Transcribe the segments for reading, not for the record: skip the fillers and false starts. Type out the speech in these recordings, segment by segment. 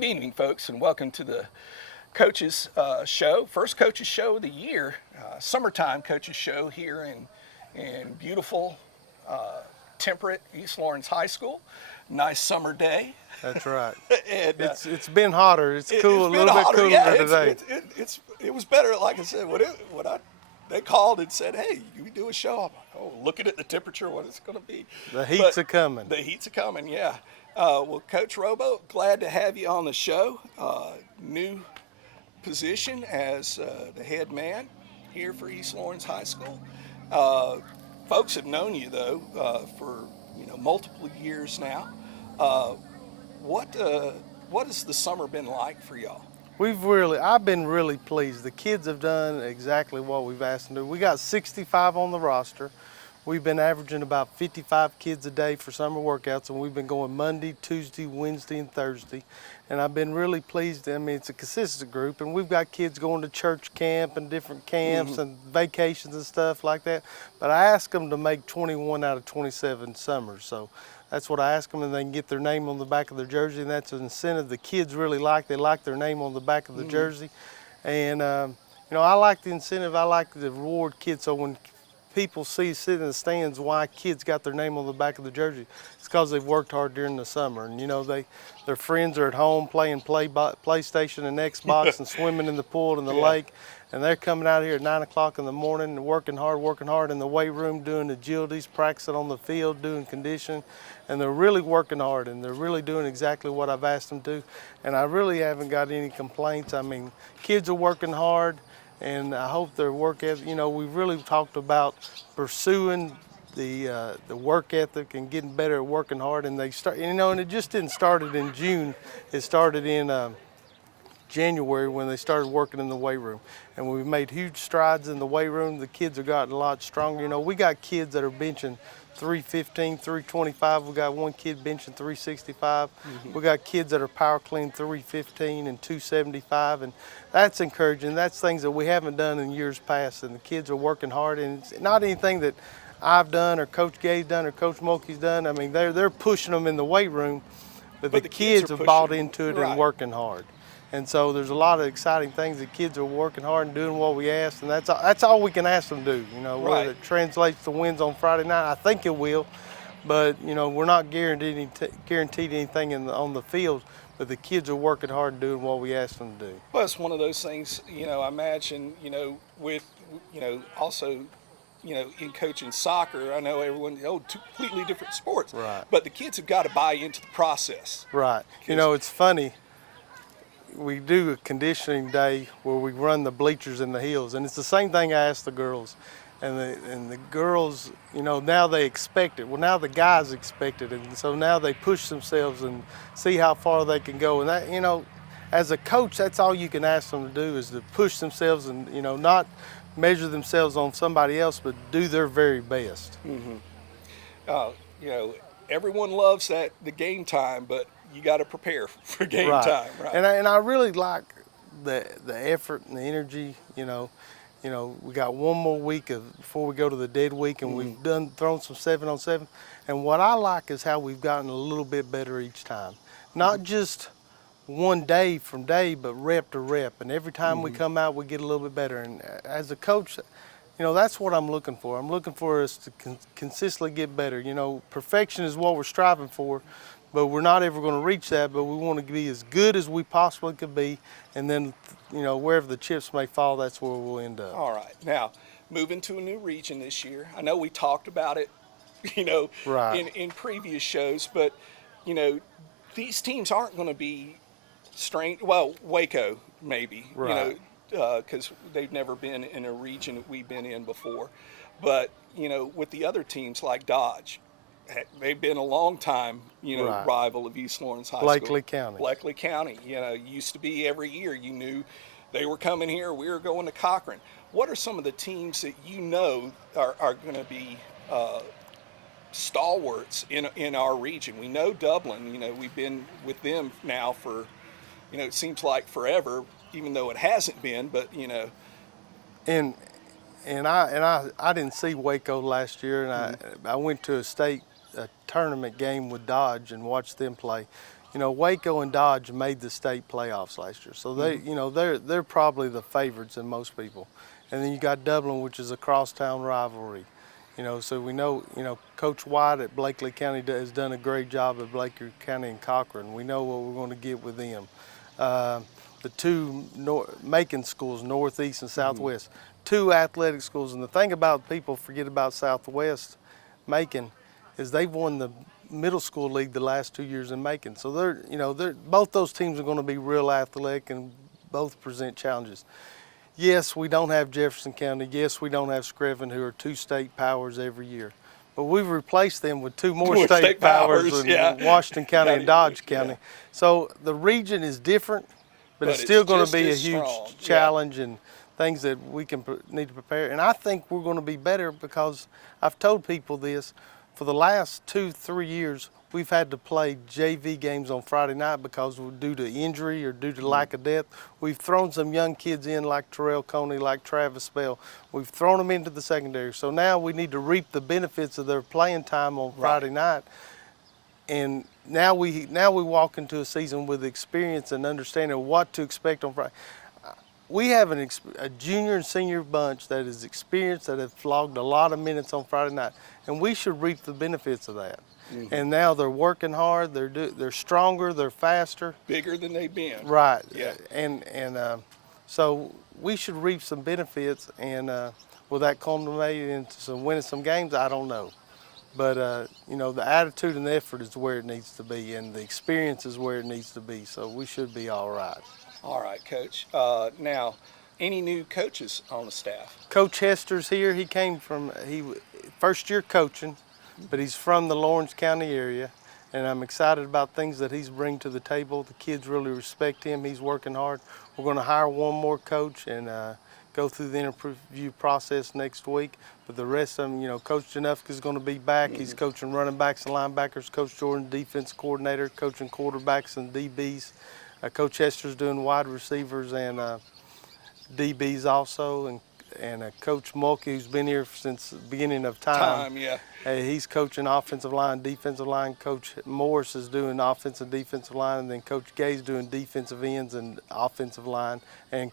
Good evening, folks, and welcome to the Coaches Show, first Coaches Show of the year, summertime Coaches Show here in beautiful, temperate East Lawrence High School. Nice summer day. That's right. And, it's been hotter. It's cool, it's a little bit hotter. cooler Yeah, today. it was better. Like I said, they called and said, "Hey, you do a show." I'm like, "Oh, looking at the temperature, what it's going to be." The heats are coming. The heats are coming. Yeah. Well, Coach Robo, glad to have you on the show. New position as the head man here for East Lawrence High School. Folks have known you though for multiple years now. What has the summer been like for y'all? I've been really pleased. The kids have done exactly what we've asked them to do. We got 65 on the roster. We've been averaging about 55 kids a day for summer workouts, and we've been going Monday, Tuesday, Wednesday, and Thursday. And I've been really pleased. I mean, it's a consistent group, and we've got kids going to church camp and different camps and vacations and stuff like that. But I asked them to make 21 out of 27 summers. So that's what I ask them, and they can get their name on the back of their jersey, and that's an incentive the kids really like. They like their name on the back of the jersey. And, I like the incentive. I like to reward kids. So when people sit in the stands why kids got their name on the back of the jersey, it's because they've worked hard during the summer. And, their friends are at home playing PlayStation and Xbox and swimming in the pool and the lake. And they're coming out here at 9 o'clock in the morning and working hard in the weight room, doing agilities, practicing on the field, doing conditioning. And they're really working hard, and they're really doing exactly what I've asked them to. And I really haven't got any complaints. I mean, kids are working hard, and I hope their work ethic, we've really talked about pursuing the work ethic and getting better at working hard. And they start, and it just didn't start in June. It started in January when they started working in the weight room. And we've made huge strides in the weight room. The kids have gotten a lot stronger. We got kids that are benching 315, 325. We got one kid benching 365. We got kids that are power clean 315 and 275, and that's encouraging. That's things that we haven't done in years past, and the kids are working hard. And it's not anything that I've done or Coach Gay's done or Coach Mulkey's done. I mean, they're pushing them in the weight room, but the kids have bought into it and working hard. And so there's a lot of exciting things. The kids are working hard and doing what we asked, and that's all we can ask them to do. Whether it translates to wins on Friday night, I think it will, but we're not guaranteed anything on the field. But the kids are working hard and doing what we asked them to do. Well, it's one of those things. I imagine with also in coaching soccer, I know everyone, two completely different sports. Right. But the kids have got to buy into the process. Right. It's funny. We do a conditioning day where we run the bleachers in the hills, and it's the same thing I asked the girls. And the girls, now they expect it. Well, now the guys expect it, and so now they push themselves and see how far they can go. And that, as a coach, that's all you can ask them to do is to push themselves and, not measure themselves on somebody else, but do their very best. Everyone loves the game time, but you got to prepare for game time, right? And I really like the effort and the energy. We got one more week before we go to the dead week, and we've thrown some 7-on-7. And what I like is how we've gotten a little bit better each time, not just one day from day, but rep to rep. And every time we come out, we get a little bit better. And as a coach, that's what I'm looking for. I'm looking for us to consistently get better. Perfection is what we're striving for, but we're not ever going to reach that, but we want to be as good as we possibly could be, and then, wherever the chips may fall, that's where we'll end up. All right. Now, moving to a new region this year. I know we talked about it, in previous shows, but, these teams aren't going to be strange. Well, Waco, maybe, because they've never been in a region that we've been in before. But, with the other teams like Dodge, they've been a long time, rival of East Lawrence High School. Blakely County, used to be every year. You knew they were coming here. We were going to Cochran. What are some of the teams that are going to be stalwarts in our region? We know Dublin. We've been with them now for, it seems like forever, even though it hasn't been. But And I didn't see Waco last year, and I went to a state tournament game with Dodge and watched them play. Waco and Dodge made the state playoffs last year, so they're probably the favorites in most people. And then you got Dublin, which is a crosstown rivalry. So we know, Coach White at Blakely County has done a great job at Blakely County and Cochran. We know what we're going to get with them. The two Macon schools, Northeast and Southwest, two athletic schools. And the thing about people forget about Southwest Macon is they've won the middle school league the last 2 years in Macon. So both those teams are going to be real athletic and both present challenges. Yes, we don't have Jefferson County. Yes, we don't have Screven, who are two state powers every year. But we've replaced them with two more state powers in Washington County and Dodge County. So the region is different, but it's still going to be a huge challenge and things that we need to prepare. And I think we're going to be better because I've told people this. For the last 2-3 years, we've had to play JV games on Friday night because due to injury or due to lack of depth. We've thrown some young kids in like Terrell Coney, like Travis Bell. We've thrown them into the secondary. So now we need to reap the benefits of their playing time on Friday night. And now we walk into a season with experience and understanding of what to expect on Friday. We have a junior and senior bunch that is experienced, that have flogged a lot of minutes on Friday night, and we should reap the benefits of that. And now they're working hard. They're stronger. They're faster. Bigger than they've been. Right. Yeah. And so we should reap some benefits. And will that culminate into winning some games? I don't know. But the attitude and the effort is where it needs to be, and the experience is where it needs to be. So we should be all right. All right, Coach. Now, any new coaches on the staff? Coach Hester's here. He first year coaching, but he's from the Lawrence County area, and I'm excited about things that he's bringing to the table. The kids really respect him. He's working hard. We're going to hire one more coach and go through the interview process next week. But the rest of them, Coach Janufka is going to be back. He's coaching running backs and linebackers. Coach Jordan, defense coordinator, coaching quarterbacks and DBs. Coach Hester's doing wide receivers and DBs also, and Coach Mulkey, who's been here since the beginning of time. He's coaching offensive line, defensive line. Coach Morris is doing offensive, defensive line, and then Coach Gay's doing defensive ends and offensive line and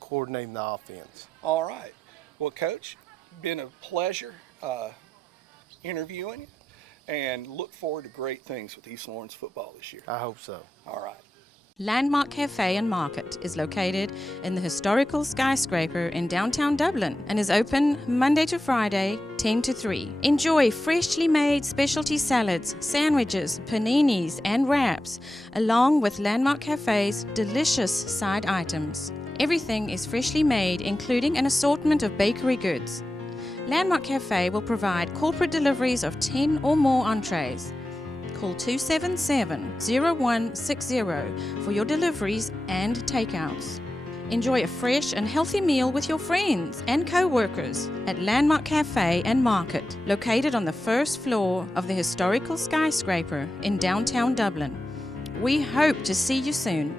coordinating the offense. All right. Well, Coach, been a pleasure interviewing you, and look forward to great things with East Lawrence football this year. I hope so. All right. Landmark Cafe and Market is located in the historical skyscraper in downtown Dublin and is open Monday to Friday, 10 to 3. Enjoy freshly made specialty salads, sandwiches, paninis, and wraps, along with Landmark Cafe's delicious side items. Everything is freshly made, including an assortment of bakery goods. Landmark Cafe will provide corporate deliveries of 10 or more entrees. Call 277-0160 for your deliveries and takeouts. Enjoy a fresh and healthy meal with your friends and co-workers at Landmark Cafe and Market, located on the first floor of the historical skyscraper in downtown Dublin. We hope to see you soon.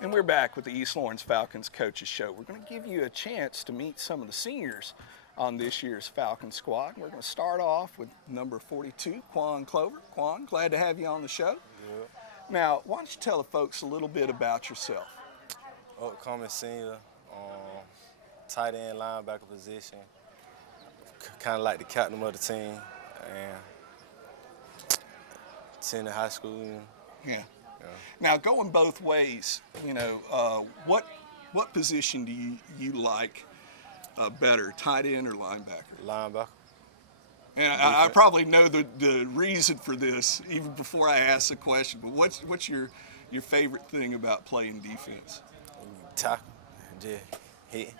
And we're back with the East Lawrence Falcons Coaches Show. We're going to give you a chance to meet some of the seniors on this year's Falcon squad. We're going to start off with number 42, Kwan Clover. Kwan, glad to have you on the show. Yeah. Now, why don't you tell the folks a little bit about yourself? Upcoming senior, tight end linebacker position, kind of like the captain of the team, and attended high school. Yeah. Now, going both ways, what position do you like better, tight end or linebacker? Linebacker. And I probably know the reason for this even before I ask the question, but what's your favorite thing about playing defense? Tackle, just hit.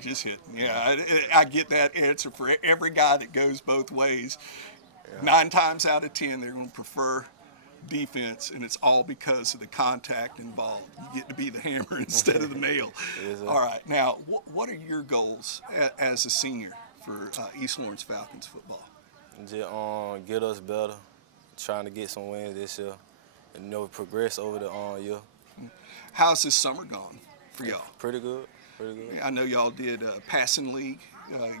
Just hit. Yeah, I get that answer for every guy that goes both ways. Yeah. 9 times out of 10, they're going to prefer defense, and it's all because of the contact involved. You get to be the hammer instead of the nail. All right, now what are your goals as a senior for East Lawrence Falcons football? Just get us better, trying to get some wins this year, and progress over the year. How's this summer gone for y'all? Pretty good. I know y'all did a passing league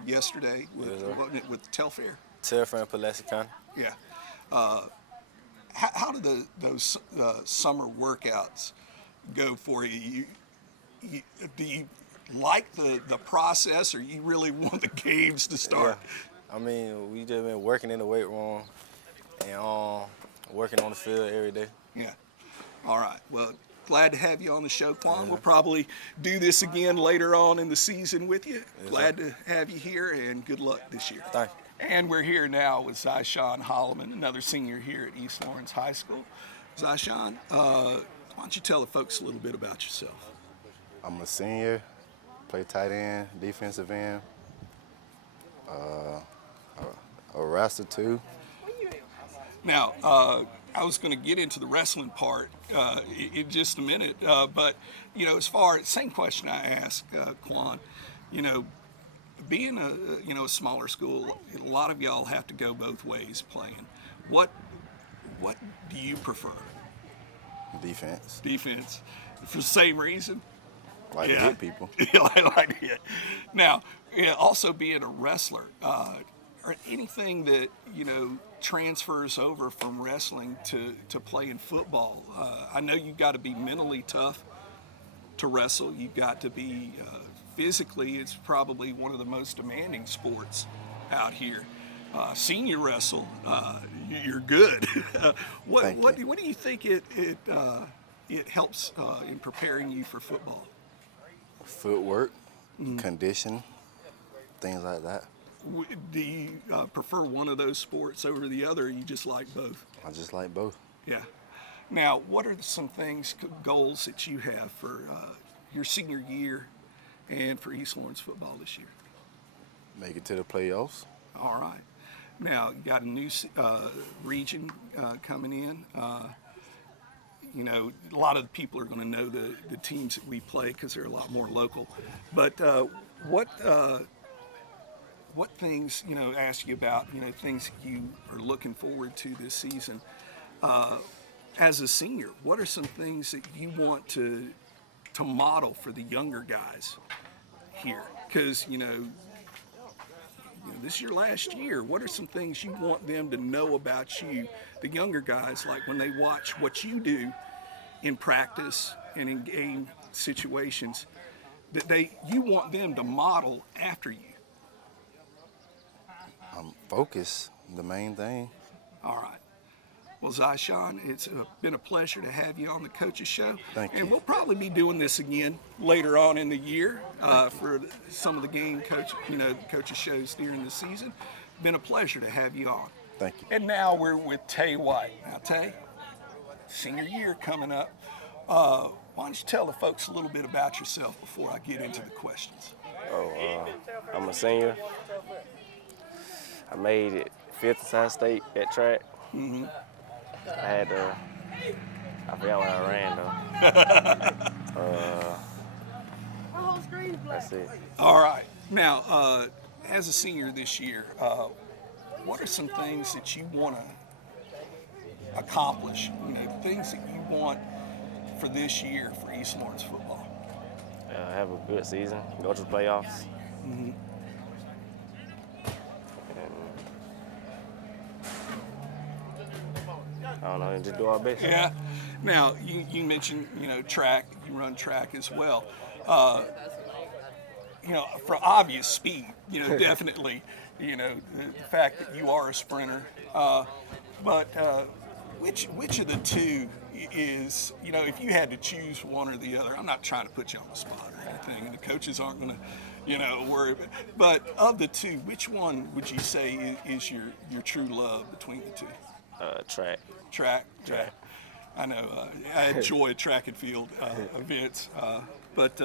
yesterday with Telfair. Telfair and Pulaski County. Yeah. how do those summer workouts go for you? Do you like the process, or you really want the games to start? Yeah. I mean, we just been working in the weight room and working on the field every day. Yeah. All right. Well, glad to have you on the show, Kwan. We'll probably do this again later on in the season with you. Glad to have you here, and good luck this year. Thank you. And we're here now with Shawn Holloman, another senior here at East Lawrence High School. Shawn, why don't you tell the folks a little bit about yourself? I'm a senior, play tight end, defensive end, a wrestler too. Now, I was going to get into the wrestling part in just a minute, but, as far as, same question I asked Kwan, being a smaller school, a lot of y'all have to go both ways playing. What do you prefer? Defense. Defense. For the same reason? Like to hit people. I like to hit. Now, also being a wrestler, or anything that, transfers over from wrestling to playing football. I know you've got to be mentally tough to wrestle. You've got to be physically, it's probably one of the most demanding sports out here. Senior wrestle, you're good. What do you think it helps in preparing you for football? Footwork, condition, things like that. Do you prefer one of those sports over the other, or you just like both? I just like both. Yeah. Now, what are some goals that you have for your senior year and for East Lawrence football this year? Make it to the playoffs. All right. Now, you got a new region coming in. A lot of people are going to know the teams that we play because they're a lot more local. But what things, ask you about, things that you are looking forward to this season. As a senior, what are some things that you want to model for the younger guys here? Because, this is your last year. What are some things you want them to know about you, the younger guys, like when they watch what you do in practice and in game situations, that you want them to model after you? Focus, the main thing. All right. Well, Shawn, it's been a pleasure to have you on the Coaches Show. Thank you. And we'll probably be doing this again later on in the year for some of the game Coaches Shows during the season. Been a pleasure to have you on. Thank you. And now we're with Tay White. Now, Tay, senior year coming up. Why don't you tell the folks a little bit about yourself before I get into the questions? I'm a senior. I made it 5th aside state at track. Mm-hmm. I forgot what I ran though. That's it. All right. Now, as a senior this year, what are some things that you want to accomplish? Things that you want for this year for East Lawrence football? Have a good season, go to the playoffs. Mm-hmm. I don't know, just do our best. Yeah. Now, you mentioned, track. You run track as well. For obvious speed, definitely, the fact that you are a sprinter. But which of the two is, if you had to choose one or the other, I'm not trying to put you on the spot or anything, and the coaches aren't going to, worry. But of the two, which one would you say is your true love between the two? Track. Track. I know. I enjoy track and field events, but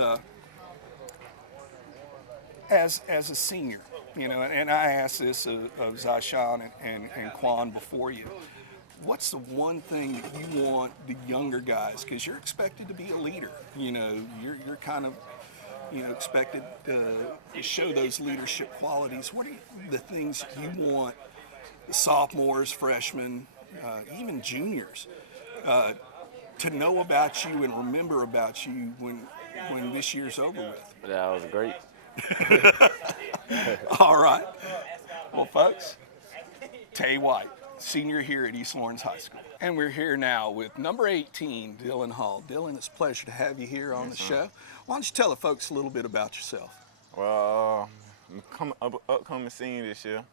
as a senior, and I asked this of Shawn and Kwan before you. What's the one thing that you want the younger guys? Because you're expected to be a leader. You're kind of expected to show those leadership qualities. What are the things you want the sophomores, freshmen, even juniors, to know about you and remember about you when this year's over with? That was great. All right. Well, folks, Tay White, senior here at East Lawrence High School. And we're here now with number 18, Dylan Hall. Dylan, it's a pleasure to have you here on the show. Why don't you tell the folks a little bit about yourself? Well, I'm upcoming senior this year,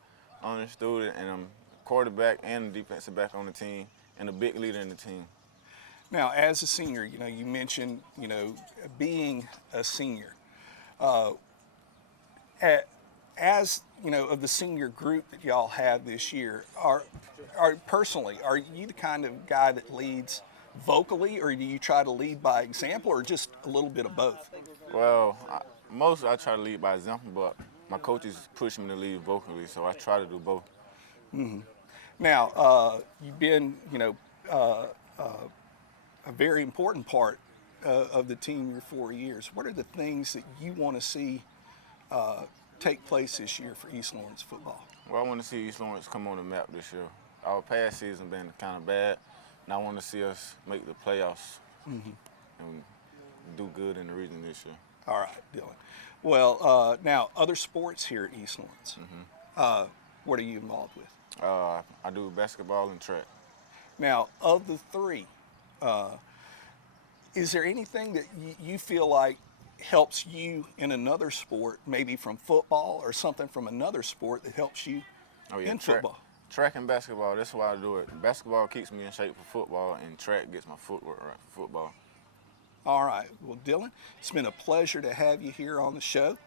honor student, and I'm quarterback and defensive back on the team, and a big leader in the team. Now, as a senior, you mentioned, being a senior. As of the senior group that y'all have this year, are you the kind of guy that leads vocally, or do you try to lead by example, or just a little bit of both? Well, I try to lead by example, but my coaches push me to lead vocally, so I try to do both. Mm-hmm. Now, you've been, a very important part of the team your 4 years. What are the things that you want to see take place this year for East Lawrence football? Well, I want to see East Lawrence come on the map this year. Our past season been kind of bad, and I want to see us make the playoffs and do good in the region this year. All right, Dylan. Well, now, other sports here at East Lawrence, what are you involved with? I do basketball and track. Now, of the three, is there anything that you feel like helps you in another sport, maybe from football or something from another sport that helps you in football? Track and basketball, that's why I do it. Basketball keeps me in shape for football, and track gets my footwork right for football. All right. Well, Dylan, it's been a pleasure to have you here on the show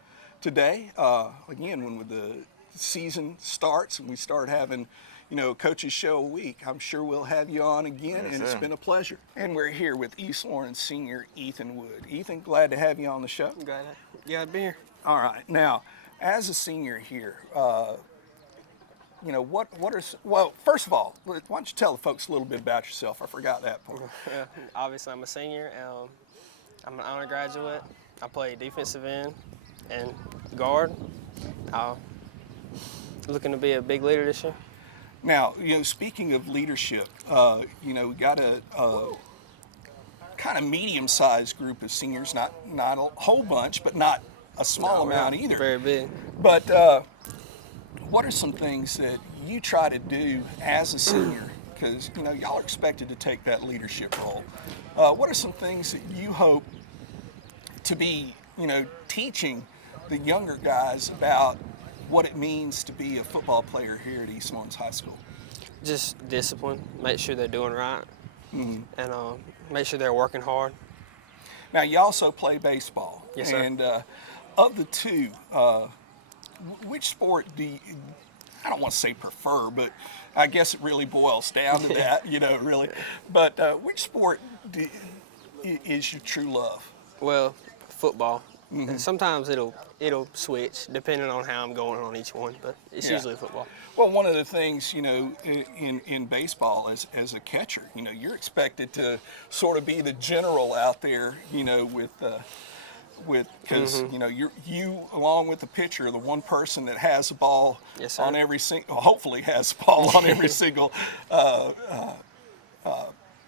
today. Again, when the season starts and we start having, a coach's show a week, I'm sure we'll have you on again, and it's been a pleasure. And we're here with East Lawrence senior Ethan Wood. Ethan, glad to have you on the show. Glad to be here. All right. Now, as a senior here, first of all, why don't you tell the folks a little bit about yourself? I forgot that part. Obviously, I'm a senior. I'm an honor graduate. I play defensive end and guard. I'm looking to be a big leader this year. Now, speaking of leadership, we got a kind of medium-sized group of seniors, not a whole bunch, but not a small amount either. Very big. But what are some things that you try to do as a senior? Because, y'all are expected to take that leadership role. What are some things that you hope to be, teaching the younger guys about what it means to be a football player here at East Lawrence High School? Just discipline, make sure they're doing right, and make sure they're working hard. Now, you also play baseball. Yes, sir. And of the two, which sport do you, I don't want to say prefer, but I guess it really boils down to that, really. But which sport is your true love? Well, football. Sometimes it'll switch depending on how I'm going on each one, but it's usually football. Well, one of the things, in baseball as a catcher, you're expected to sort of be the general out there, because you along with the pitcher are the one person that has the ball on every single, hopefully has the ball on every single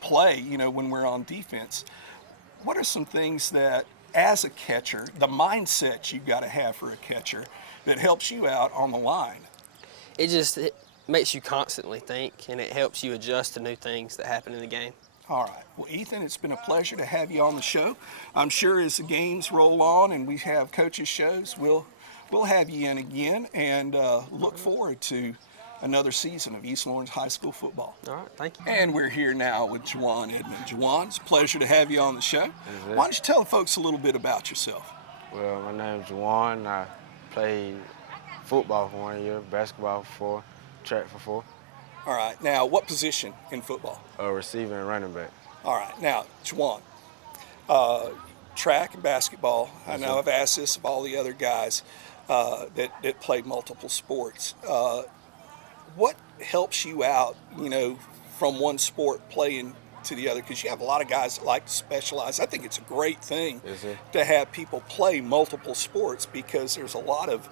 play, when we're on defense. What are some things that, as a catcher, the mindset you've got to have for a catcher that helps you out on the line? It makes you constantly think, and it helps you adjust to new things that happen in the game. All right. Well, Ethan, it's been a pleasure to have you on the show. I'm sure as the games roll on and we have coaches' shows, we'll have you in again, and look forward to another season of East Lawrence High School football. All right, thank you. And we're here now with Juwan Edmond. Juwan, it's a pleasure to have you on the show. Why don't you tell the folks a little bit about yourself? Well, my name's Juwan. I played football for 1 year, basketball for 4, track for 4. All right. Now, what position in football? Receiver and running back. All right. Now, Juwan, track and basketball. I know I've asked this of all the other guys that play multiple sports. What helps you out, from one sport playing to the other? Because you have a lot of guys that like to specialize. I think it's a great thing to have people play multiple sports, because there's a lot of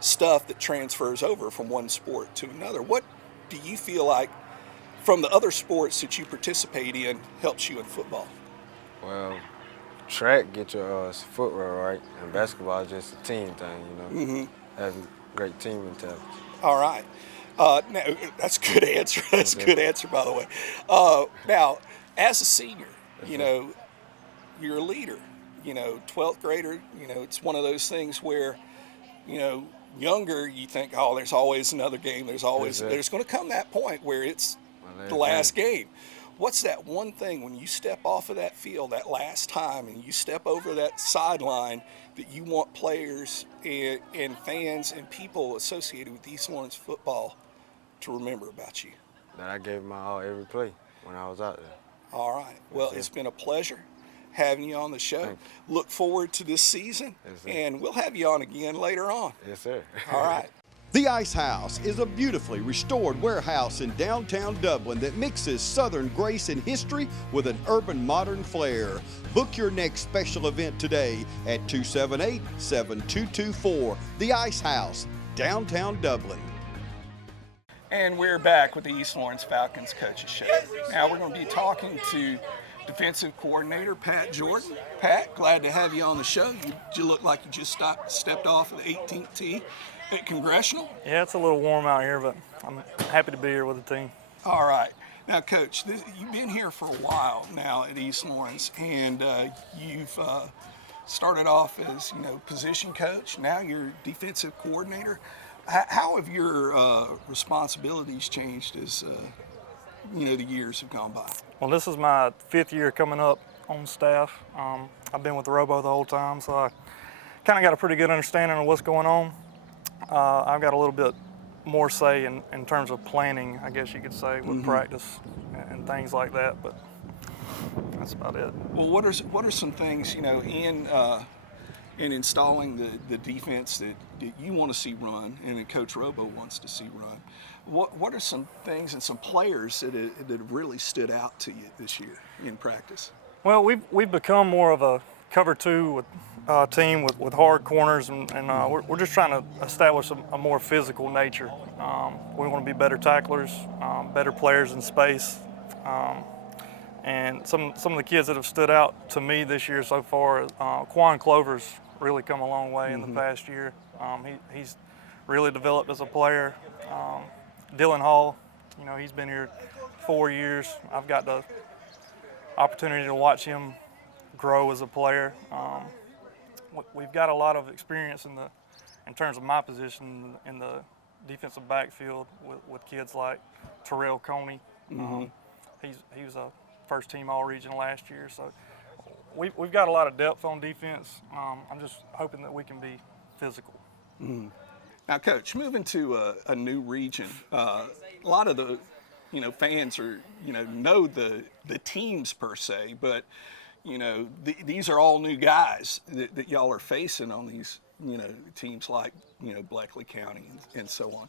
stuff that transfers over from one sport to another. What do you feel like from the other sports that you participate in helps you in football? Well, track get your footwork right, and basketball is just a team thing, Having great team mentality. All right. No, that's a good answer. That's a good answer, by the way. Now, as a senior, you know, you're a leader. You know, 12th grader, you know, it's one of those things where, you know, younger, you think, oh, there's always another game. There's going to come that point where it's the last game. What's that one thing when you step off of that field that last time and you step over that sideline that you want players and fans and people associated with East Lawrence football to remember about you? That I gave my all every play when I was out there. All right. Well, it's been a pleasure having you on the show. Look forward to this season, and we'll have you on again later on. Yes, sir. All right. The Ice House is a beautifully restored warehouse in downtown Dublin that mixes Southern grace and history with an urban modern flair. Book your next special event today at 278-7224. The Ice House, downtown Dublin. And we're back with the East Lawrence Falcons Coaches Show. Now we're going to be talking to Defensive Coordinator Pat Jordan. Pat, glad to have you on the show. You look like you just stepped off of the 18th tee at Congressional. Yeah, it's a little warm out here, but I'm happy to be here with the team. All right. Now, Coach, you've been here for a while now at East Lawrence, and you've started off as, you know, position coach. Now you're defensive coordinator. How have your responsibilities changed as you know, the years have gone by? Well, this is my 5th year coming up on staff. I've been with the Robo the whole time, so I kind of got a pretty good understanding of what's going on. I've got a little bit more say in terms of planning, I guess you could say, with practice and things like that, but that's about it. Well, what are some things, you know, in installing the defense that you want to see run and that Coach Robo wants to see run? What are some things and some players that have really stood out to you this year in practice? Well, we've become more of a cover 2 team with hard corners, and we're just trying to establish a more physical nature. We want to be better tacklers, better players in space, and some of the kids that have stood out to me this year so far, Kwan Kwang's really come a long way in the past year. He's really developed as a player. Dylan Hall, you know, he's been here 4 years. I've got the opportunity to watch him grow as a player. We've got a lot of experience in terms of my position in the defensive backfield with kids like Terrell Coney. He was a first-team All-Region last year, so we've got a lot of depth on defense. I'm just hoping that we can be physical. Now, Coach, moving to a new region, a lot of the, you know, fans are, you know the teams per se, but, you know, these are all new guys that y'all are facing on these, you know, teams like, you know, Bleckley County and so on.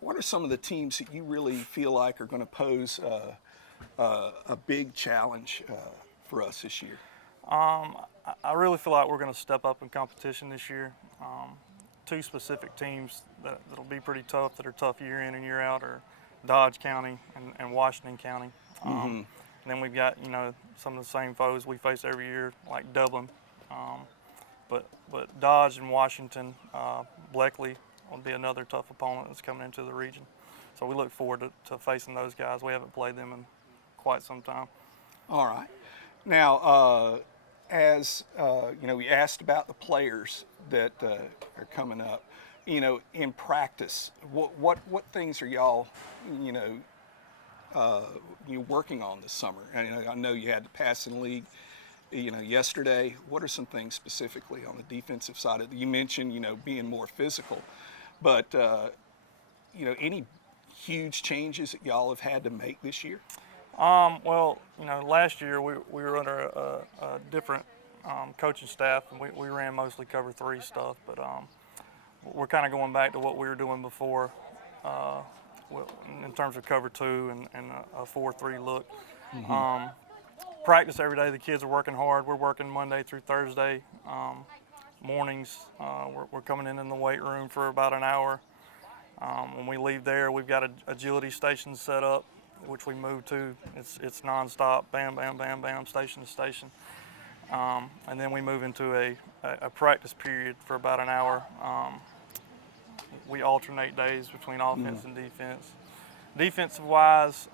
What are some of the teams that you really feel like are going to pose a big challenge for us this year? I really feel like we're going to step up in competition this year. 2 specific teams that'll be pretty tough, that are tough year in and year out, are Dodge County and Washington County. And then we've got, you know, some of the same foes we face every year, like Dublin. But Dodge and Washington, Bleckley will be another tough opponent that's coming into the region. So we look forward to facing those guys. We haven't played them in quite some time. All right. Now, as you know, we asked about the players that are coming up. You know, in practice, what things are y'all, you know, working on this summer? And I know you had the passing league, you know, yesterday. What are some things specifically on the defensive side of it? You mentioned, you know, being more physical, but you know, any huge changes that y'all have had to make this year? Well, you know, last year we were under a different coaching staff, and we ran mostly cover 3 stuff, but we're kind of going back to what we were doing before in terms of cover 2 and a 4-3 look. Practice every day. The kids are working hard. We're working Monday through Thursday mornings. We're coming in the weight room for about an hour. When we leave there, we've got agility stations set up, which we move to. It's nonstop, bam, bam, bam, bam, station to station. And then we move into a practice period for about an hour. we alternate days between offense and defense. Defensive-wise,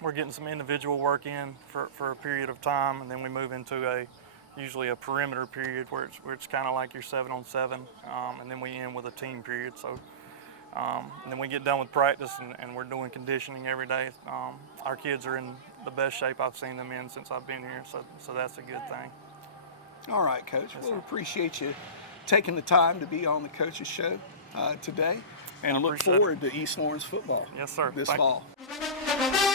we're getting some individual work in for a period of time, and then we move into usually a perimeter period where it's kind of like your 7-on-7, and then we end with a team period. So, and then we get done with practice, and we're doing conditioning every day. Our kids are in the best shape I've seen them in since I've been here, so that's a good thing. All right, Coach. Yes, well, we sir. appreciate you taking the time to be on the Coach's Show today, and I look Appreciate it. forward to East Lawrence football Yes, sir. this Thank you. fall.